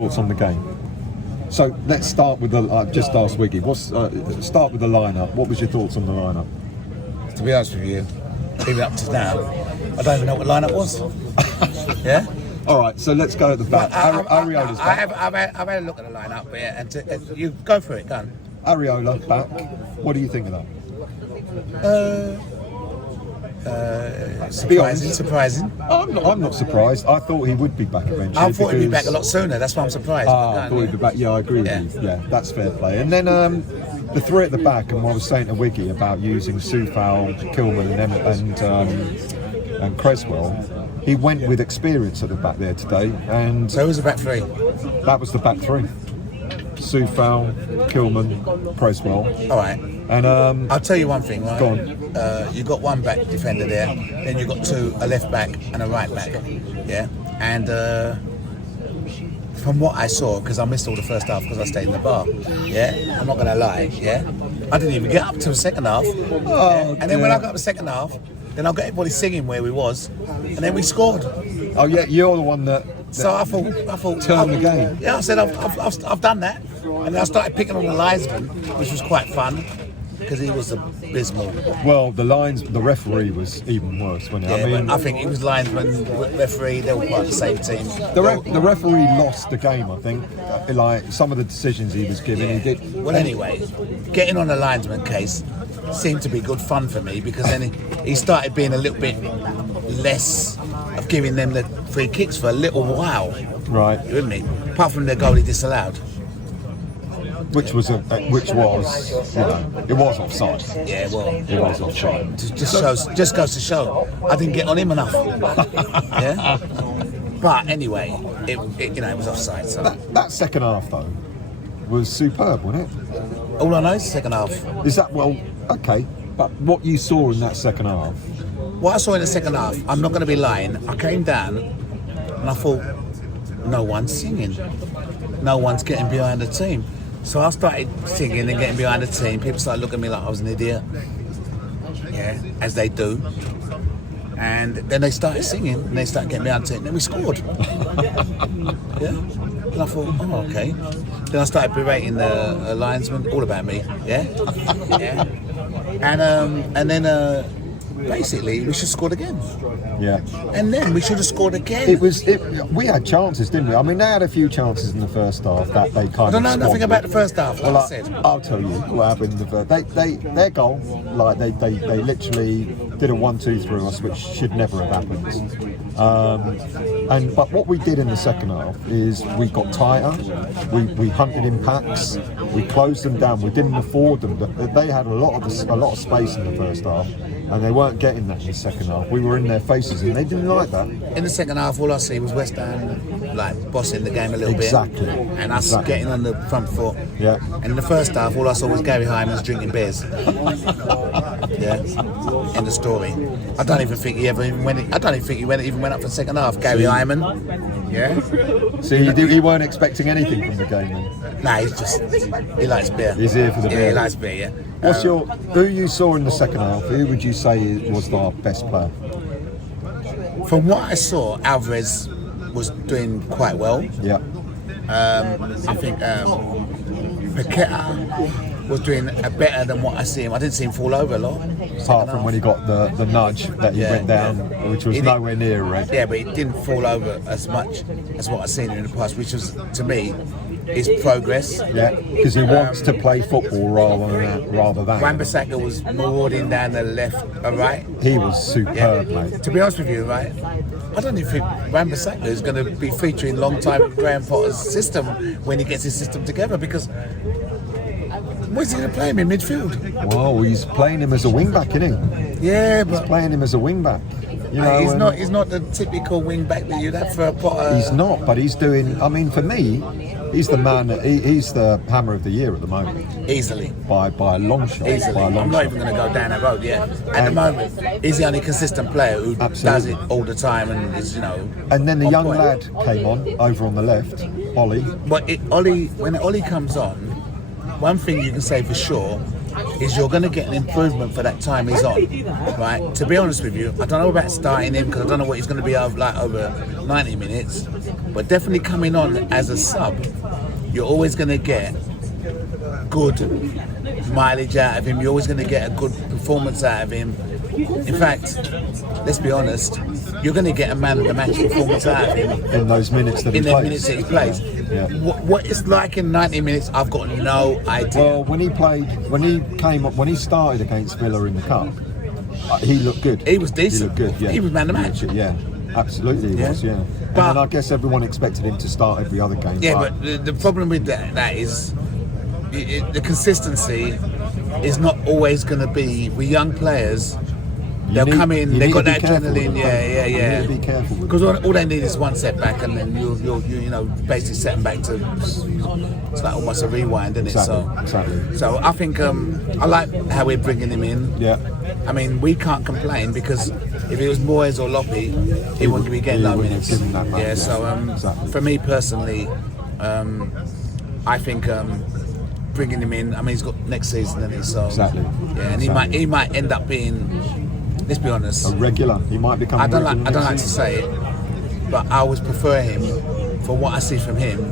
Thoughts on the game? So let's start with the. I've just asked Wiggy. Start with the lineup. What was your thoughts on the lineup? To be honest with you, even up to now, I don't even know what lineup was. Yeah. All right. So let's go at the back. Ariola's back. I've had a look at the lineup, yeah, and you go for it, go on. Areola back. What do you think of that? Surprising. I'm not surprised. I thought he would be back eventually. I thought he'd be back a lot sooner. That's why I'm surprised. I thought he'd be back. Yeah, I agree with you. Yeah, that's fair play. And then the three at the back, and what I was saying to Wiggy about using Soufal, Kilman, and Creswell. He went with experience at the back there today, and so who's the back three? That was the back three: Soufal, Kilman, Creswell. All right. And I'll tell you one thing, right? Go on. You got one back defender there, then you got two, a left back and a right back. Yeah. And from what I saw, because I missed all the first half because I stayed in the bar. Yeah. I'm not gonna lie. Yeah. I didn't even get up to the second half. Oh, and then when I got to the second half, then I got everybody singing where we was, and then we scored. Oh yeah, you're the one that. So I thought, turn the game. Yeah, I said I've done that, and then I started picking on the linesman, which was quite fun because he was abysmal. Well, the referee was even worse, wasn't it? Yeah, I mean, but I think it was linesman, referee. They were quite the same team. The referee lost the game. I think, like some of the decisions he was giving, he did. Well, anyway, getting on the linesman case seemed to be good fun for me because then he started being a little bit less of giving them the free kicks for a little while. Right. You with me? Apart from the goal he disallowed. Which was it was offside. Yeah, well, it was offside. Just goes to show I didn't get on him enough. Yeah. But anyway, it was offside. So that second half though was superb, wasn't it? All I know is the second half. Is that okay? But what you saw in that second half? What I saw in the second half, I'm not going to be lying. I came down and I thought, no one's singing, no one's getting behind the team. So I started singing and getting behind the team. People started looking at me like I was an idiot. Yeah, as they do. And then they started singing and they started getting behind the team. And then we scored. Yeah. And I thought, oh, okay. Then I started berating the linesman, all about me. Yeah. Yeah. And then basically we should have scored again. Yeah. And then we should have scored again. We had chances, didn't we? I mean, they had a few chances in the first half that they kind of. I don't know nothing about the first half. Well, I'll tell you what happened. Their goal, like they literally did a 1-2 through us, which should never have happened. But what we did in the second half is we got tighter. We hunted in packs. We closed them down. We didn't afford them. They had a lot of space in the first half. And they weren't getting that in the second half. We were in their faces, and they didn't like that. In the second half, all I see was West Ham like bossing the game a little bit, and us getting on the front foot. Yeah. And in the first half, all I saw was Gary Hyman's drinking beers. Yeah. End of story. I don't even think he even went up for the second half. Gary Hyman. Yeah. So he weren't expecting anything from the game then? Nah, he likes beer. He's here for the beer. Yeah, he likes beer. Yeah. Who you saw in the second half? Who would you say was our best player? From what I saw, Alvarez was doing quite well. Yeah. I think Paqueta was doing better than what I see him. I didn't see him fall over a lot. Apart from when he got the nudge that he went down, which was nowhere near a red. Yeah, but he didn't fall over as much as what I've seen in the past, which was, to me, is progress. Yeah, because he wants to play football rather than. Wan-Bissaka was marauding down the left or right. He was superb, mate. To be honest with you, right, I don't even think Wan-Bissaka is going to be featuring long time in Graham Potter's system when he gets his system together, because where's he going to play him in midfield? Well, he's playing him as a wing back, isn't he? Yeah, but he's playing him as a wing back. You know, he's not the typical wing back that you'd have for a Potter. He's not, but he's doing. I mean, for me, he's the man. He's the hammer of the year at the moment. Easily. By a long shot. Easily. I'm not even going to go down that road yet. At the moment, he's the only consistent player who does it all the time and is, And then the young lad came on over on the left, Ollie. But when Ollie comes on, one thing you can say for sure is you're going to get an improvement for that time he's on, right? To be honest with you, I don't know about starting him because I don't know what he's going to be over 90 minutes. but definitely coming on as a sub, you're always going to get good mileage out of him. You're always going to get a good performance out of him. In fact, let's be honest, you're going to get a man of the match performance out of him in those minutes that he plays. minutes that he plays. Yeah. What it's like in 90 minutes, I've got no idea. Well, when he started against Villa in the cup, he looked good. He was decent. He looked good. Yeah. He was man of the match. Yeah, absolutely he was. Yeah. And then I guess everyone expected him to start every other game. Yeah, but the problem with that is the consistency is not always going to be with young players. They'll come in, they've got that adrenaline, yeah. You need to be careful with because all they need is one setback, and then you basically set them back to, it's like almost a rewind, isn't it? Exactly. So I think I like how we're bringing him in. Yeah. I mean, we can't complain because if it was Moyes or Loppy, he wouldn't be getting no minutes. Yeah. So for me personally, I think bringing him in. I mean, he's got next season, isn't he? So exactly. Yeah, and he might end up being. Let's be honest. A regular. He might become. I don't like to say it, but I always prefer him for what I see from him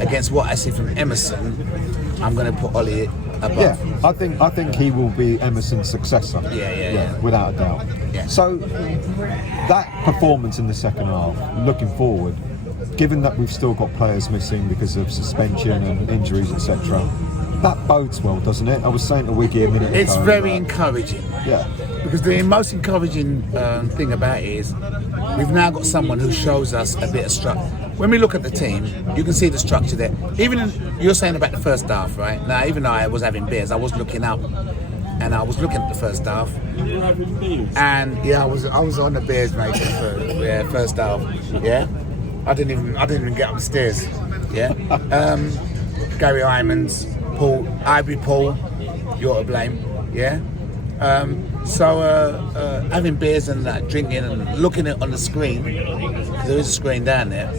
against what I see from Emerson. I'm going to put Ollie above. Yeah, I think he will be Emerson's successor. Yeah. Without a doubt. Yeah. So that performance in the second half, looking forward, given that we've still got players missing because of suspension and injuries, etc., that bodes well, doesn't it? I was saying to Wiggy a minute ago. It's very encouraging. Yeah. Because the most encouraging thing about it is we've now got someone who shows us a bit of structure. When we look at the team, you can see the structure there. You're saying about the first half, right? Now, even though I was having beers, I was looking up and I was looking at the first half. And yeah, I was on the beers, mate. First half. Yeah, I didn't even get up the stairs. Yeah. Gary Hyman's, Ivory Paul, you're to blame. Yeah. So having beers and drinking and looking at on the screen, because there is a screen down there.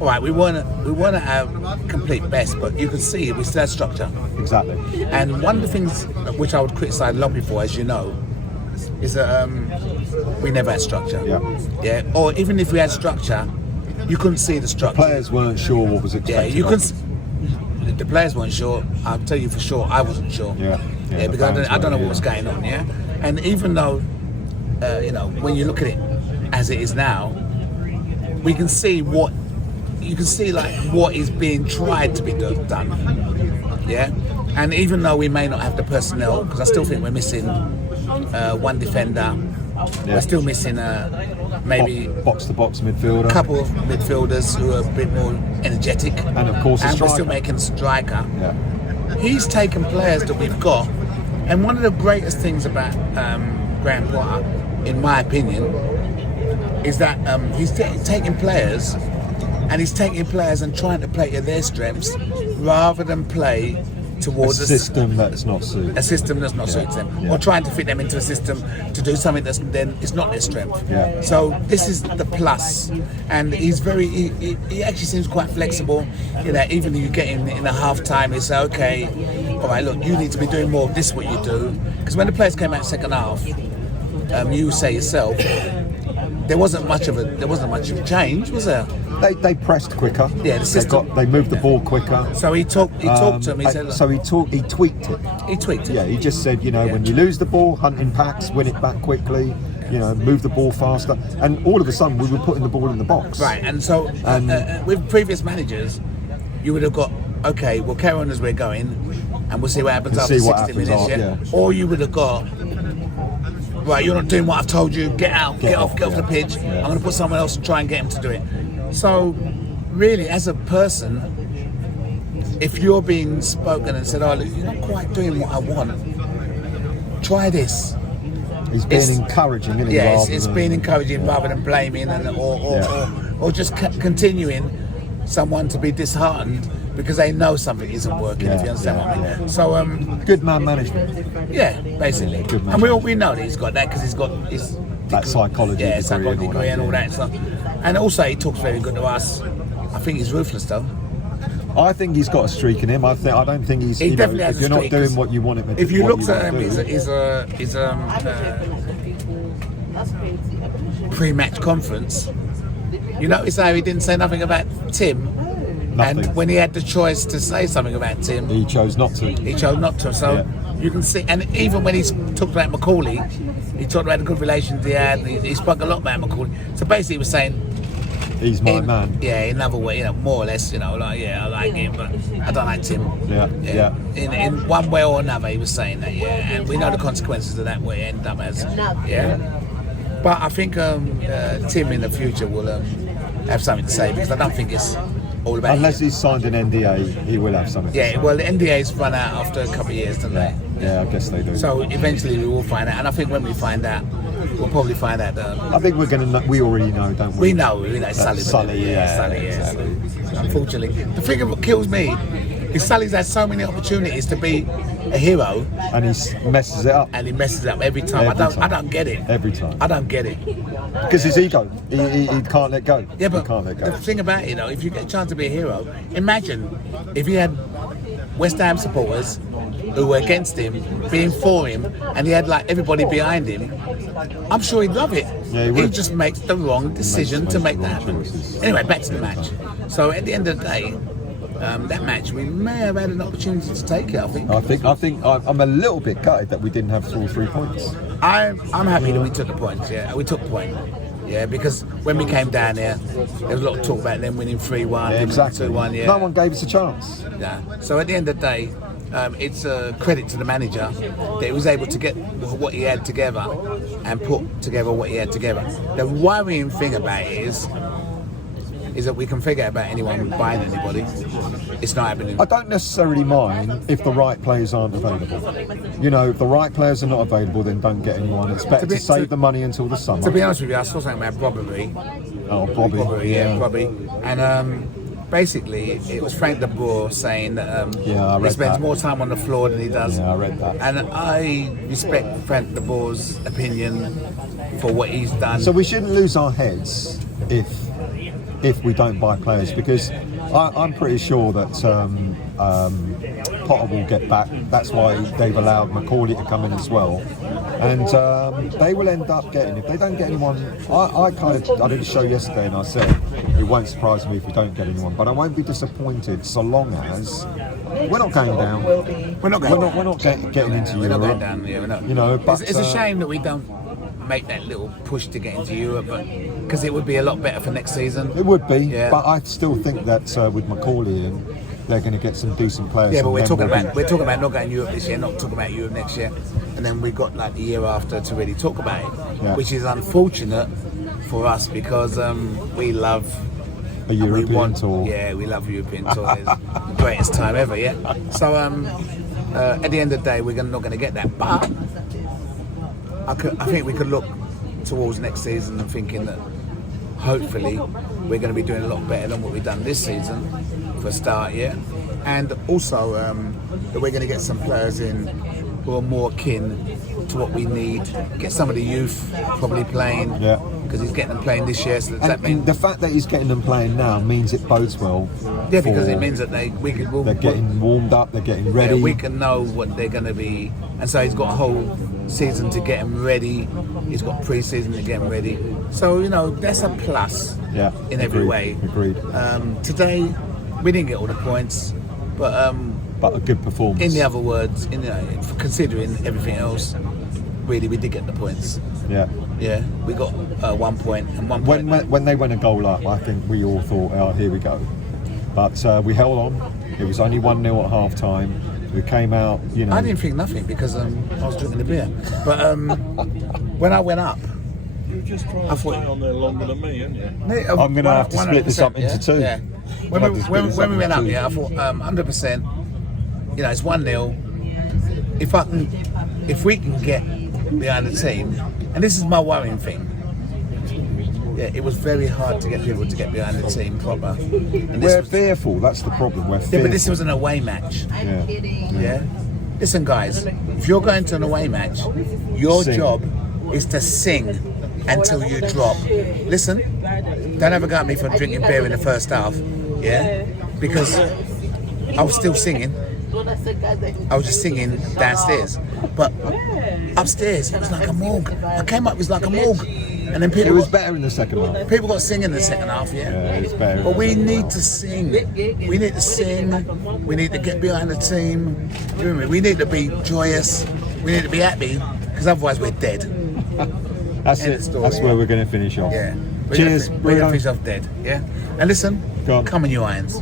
All right, we weren't at our complete best, but you could see we still had structure. Exactly. And one of the things which I would criticise Lobby for, as you know, is that we never had structure. Yeah. Yeah. Or even if we had structure, you couldn't see the structure. The players weren't sure what was expected. Yeah, you couldn't. The players weren't sure. I'll tell you for sure, I wasn't sure. Yeah, because I don't know what was going on. Yeah, and even though, when you look at it as it is now, we can see what is being tried to be done. Yeah, and even though we may not have the personnel, because I still think we're missing one defender. Yeah. We're still missing maybe box-to-box midfielder. A couple of midfielders who are a bit more energetic. And of course, we're still making a striker. Yeah. He's taken players that we've got, and one of the greatest things about Graham Potter, in my opinion, is that he's taking players, and he's taking players and trying to play to their strengths rather than play towards a system that's not suited. A system that's not suited them, or trying to fit them into a system to do something that's then it's not their strength. Yeah. So this is the plus, and he's he actually seems quite flexible. Even if you get in a half time, he say, okay, all right, look, you need to be doing more of this. What you do, because when the players came out second half, you say yourself, there wasn't much of a change, was there? They pressed quicker. Yeah, the system. They moved the ball quicker. So he talked to him. He said, so he tweaked it. He tweaked it. Yeah, he just said, when you lose the ball, hunt in packs, win it back quickly. Move the ball faster. And all of a sudden, we were putting the ball in the box. Right, and so with previous managers, you would have got, okay, we'll carry on as we're going, and we'll see what happens after 60 minutes. Yeah? Or you would have got, right, you're not doing what I've told you. Get out, get off the pitch. Yeah. I'm going to put someone else and try and get him to do it. So, really, as a person, if you're being spoken and said, "Oh, look, you're not quite doing what I want. Try this." He's being encouraging, isn't he? Yeah, it's being encouraging rather than blaming or just continuing someone to be disheartened because they know something isn't working. If you understand what I mean. So, good man management. Yeah, basically. Good man and we know that he's got that because he's got his that psychology degree and all that stuff. And also, he talks very good to us. I think he's ruthless, though. I think he's got a streak in him. I don't think he's. He definitely has if you're not doing what you want him to do. If you looked at him, he's pre-match conference, You notice how he didn't say nothing about Tim? Nothing. And when he had the choice to say something about Tim, He chose not to. he chose not to. So you can see, and even when he talked about Macaulay, he talked about the good relations he had. And he spoke a lot about Macaulay. So basically, he was saying, He's my man. yeah, in another way, more or less, like, I like him, but I don't like Tim. Yeah. In one way or another, he was saying that, and we know the consequences of that, what it ended up as, But I think Tim in the future will have something to say, because I don't think it's all about Unless him. he's signed an NDA, he will have something to say. Well, the NDA's run out after a couple of years, don't they? Yeah, I guess they do. So eventually we will find out, and I think when we find out, we'll probably find out. I think we're going to know, we already know, don't we? We know Sully. Sully, Exactly. Unfortunately, the thing that kills me is Sully's had so many opportunities to be a hero, And he messes it up and he messes it up every time. I don't get it. every time. I don't get it. Because his ego, he can't let go. Yeah, but he can't let the go. thing about it, if you get a chance to be a hero, imagine if he had West Ham supporters who were against him being for him, and he had like everybody behind him. I'm sure he'd love it. Yeah, he would. just makes the wrong decision to make the that wrong happen. choices. Anyway, back to the match. So at the end of the day, that match we may have had an opportunity to take it. I think. I'm a little bit gutted that we didn't have all 3 points. I'm happy that we took the points. Yeah, we took the point. Yeah, because when we came down here, there was a lot of talk about them winning 3-1, Yeah, exactly. 2-1. Yeah. No one gave us a chance. Yeah. So at the end of the day, it's a credit to the manager that he was able to get what he had together and put together what he had together. The worrying thing about it is that we can forget about anyone buying anybody. It's not happening. I don't necessarily mind if the right players aren't available. If the right players are not available, then don't get anyone. It's better to save the money until the summer. To be honest with you, I saw something about Bobby. Oh, Bobby. Bobby. And basically, it was Frank de Boer saying that I he read spends that. more time on the floor than he does. Yeah, I read that. And I respect Frank de Boer's opinion for what he's done. So we shouldn't lose our heads if we don't buy players, because I'm pretty sure that Potter will get back. That's why they've allowed Macaulay to come in as well, and they will end up getting. If they don't get anyone, I did a show yesterday and I said it won't surprise me if we don't get anyone, but I won't be disappointed so long as we're not going down. We're not getting into We're Europe. not going down. Yeah, we're not. But it's a shame that we don't make that little push to get into Europe, but because it would be a lot better for next season. It would be, Yeah. but I still think that with Macaulay in, they're going to get some decent players. Yeah, but and we're then talking we'll about not going Europe this year, not talking about Europe next year, and then we've got like the year after to really talk about it, Yeah. which is unfortunate for us because we love a European tour. Yeah, we love European tour. It's the greatest time ever. Yeah. So at the end of the day, we're not going to get that, but I think we could look towards next season and thinking that hopefully we're going to be doing a lot better than what we've done this season for a start, and also that we're going to get some players in who are more akin to what we need. Get some of the youth probably playing, because he's getting them playing this year. So does that mean the fact that he's getting them playing now means it bodes well? Yeah, because it means that they're getting warmed up, they're getting ready. Yeah, we can know what they're going to be, and so he's got a whole season to get them ready. He's got pre-season to get them ready. So that's a plus. Yeah, in every way. Agreed. Today we didn't get all the points, but a good performance. In the other words, considering everything else, really we did get the points. Yeah. Yeah, we got 1 point and 1 point. When they went a goal up, I think we all thought, oh, here we go. But we held on. It was only 1-0 at half time. We came out, I didn't think nothing because I was drinking the beer. But when I went up, you just trying to stay on there longer than me, aren't you? I'm going to have to split this up into two. Yeah. When we went up, I thought 100%. It's 1-0. If we can get behind the team, and this is my worrying thing. Yeah, it was very hard to get people to get behind the team proper. And we're fearful. That's the problem. We're fearful. Yeah, but this was an away match. Yeah. Listen, guys, if you're going to an away match, your job is to sing until you drop. Listen, don't ever go at me for drinking beer in the first half. Yeah, because I was still singing. I was just singing downstairs, but upstairs it was like a morgue. I came up, it was like a morgue, and then It people was better in the second half. people got singing in the second half. Yeah, it's better. But we need to sing. We need to sing. We need to get behind the team. You know what I mean? We need to be joyous. We need to be happy, because otherwise we're dead. That's End it. of story. That's where we're going to finish off. Yeah. Cheers, We're Bruno. gonna finish off dead. Yeah. And listen, Go on. come on, you irons.